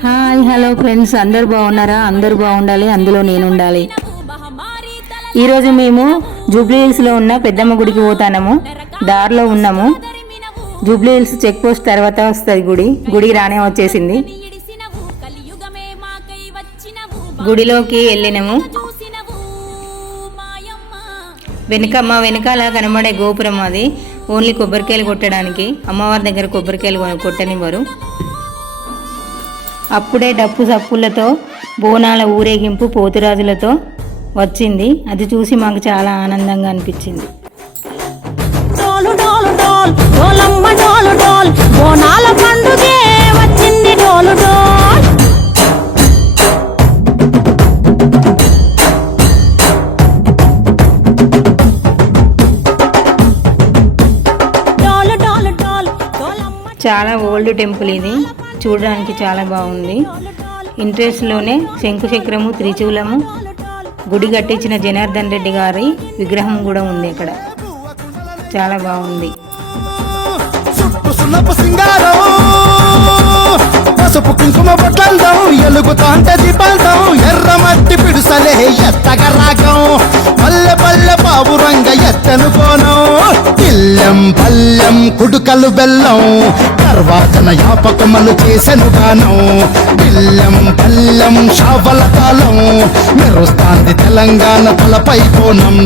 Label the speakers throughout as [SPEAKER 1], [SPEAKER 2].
[SPEAKER 1] Hi hello friends అందరు బాగున్నారా? అందరు బాగుండాలి అందులో నేను ఉండాలి ఈరోజు మేము జూబ్లీహిల్స్లో ఉన్న పెద్దమ్మ గుడికి పోతాము దారిలో ఉన్నాము. జూబ్లీ హిల్స్ చెక్ పోస్ట్ తర్వాత వస్తుంది గుడి. గుడి రానే వచ్చేసింది. గుడిలోకి వెళ్ళినాము. మా వెనకాల కనబడే గోపురం అది. ఓన్లీ కొబ్బరికాయలు కొట్టడానికి. అమ్మవారి దగ్గర కొబ్బరికాయలు కొట్టనివ్వరు. అప్పుడే డప్పు సప్పులతో బోనాల ఊరేగింపు పోతురాజులతో వచ్చింది. అది చూసి మాకు చాలా ఆనందంగా అనిపించింది.
[SPEAKER 2] బోనాల పండుగే వచ్చింది డోలు డోల్.
[SPEAKER 1] చాలా ఓల్డ్ టెంపుల్ ఇది. చూడడానికి చాలా బాగుంది. ఇంట్రెస్ట్లోనే శంకుచక్రము త్రిశూలము గుడి కట్టించిన జనార్దన్ రెడ్డి గారి విగ్రహం కూడా ఉంది ఇక్కడ. చాలా బాగుంది.
[SPEAKER 3] పసుపు కుంకుమ బొట్లందం ఎలుగుతాంటే ఎర్ర మట్టి పిడుసలే ఎత్తగ రాగం. పల్లె పల్లె పావురంగ ఎత్తను కోనం పల్లెం కుడుకలు బెల్లం తర్వాతన యాపకమలు చేసెను గానం ఇల్లెం పల్లెం షావల కాలం మెరుస్తాంది తెలంగాణ తలపై కోణం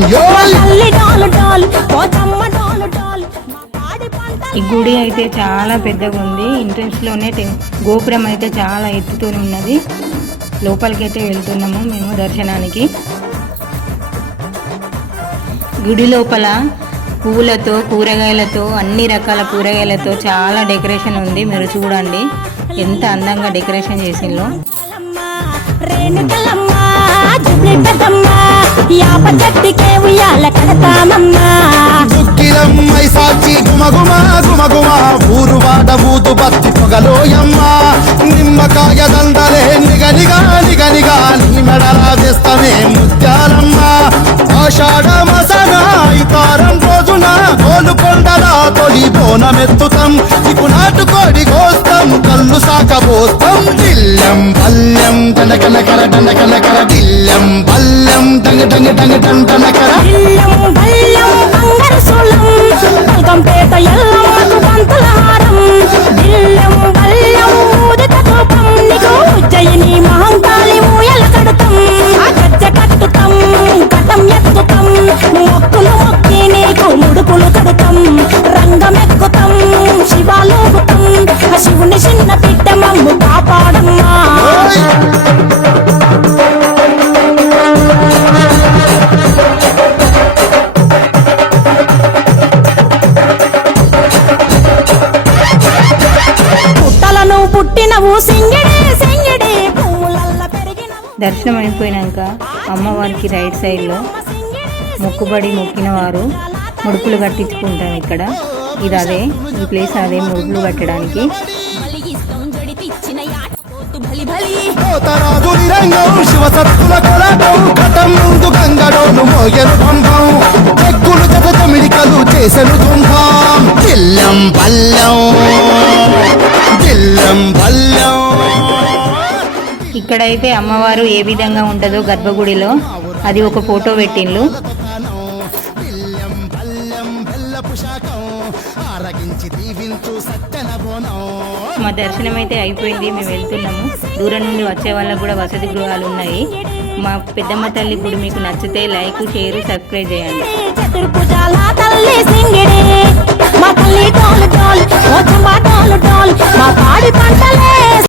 [SPEAKER 1] ఈ గుడి అయితే చాలా పెద్దగా ఉంది ఇంట్రెస్ట్లోనే టెం- గోపురం అయితే చాలా ఎత్తుతోనే ఉన్నది. లోపలికి అయితే వెళ్తున్నాము మేము దర్శనానికి. గుడి లోపల పువ్వులతో కూరగాయలతో అన్ని రకాల కూరగాయలతో చాలా డెకరేషన్ ఉంది. మీరు చూడండి ఎంత అందంగా డెకరేషన్
[SPEAKER 3] పొగలోయమ్మ నిమ్మకాయ దండలే నిగనిగా నిగనిగా నీ మెడలా వేస్తమే ముత్యాలమ్మ. ఆషాఢ తొలి బోనమెత్తుతాం ఇకు నాటుకోడి కోస్తాం కళ్ళు సాకబోస్తాం. దిల్లెం పల్లెం దండకనకర దండకనకర దిల్లెం పల్లెం డంగ డంగ డంగ డండనకర
[SPEAKER 2] ఇల్లం
[SPEAKER 1] దర్శనం అయిపోయినాక అమ్మవారికి రైట్ సైడ్లో మొక్కుబడి మొక్కిన వారు ముడుపులు కట్టించుకుంటాం ఇక్కడ. ఇది అదే ఈ ప్లేస్ అదే ముడుపులు కట్టడానికి. ఇక్కడైతే అమ్మవారు ఏ విధంగా ఉంటుందో గర్భగుడిలో అది ఒక ఫోటో పెట్టిండ్లు. మా దర్శనం అయితే అయిపోయింది మేము వెళ్తున్నాము. దూరం నుండి వచ్చే వాళ్ళకు కూడా వసతి గృహాలు ఉన్నాయి. మా పెద్దమ్మ తల్లి గుడి మీకు నచ్చితే లైక్ షేర్ సబ్స్క్రైబ్ చేయండి.
[SPEAKER 2] చతుర్భుజాల తల్లి సింగిడి. పల్లి డాల్ డాల్ మా పాడి పంటలే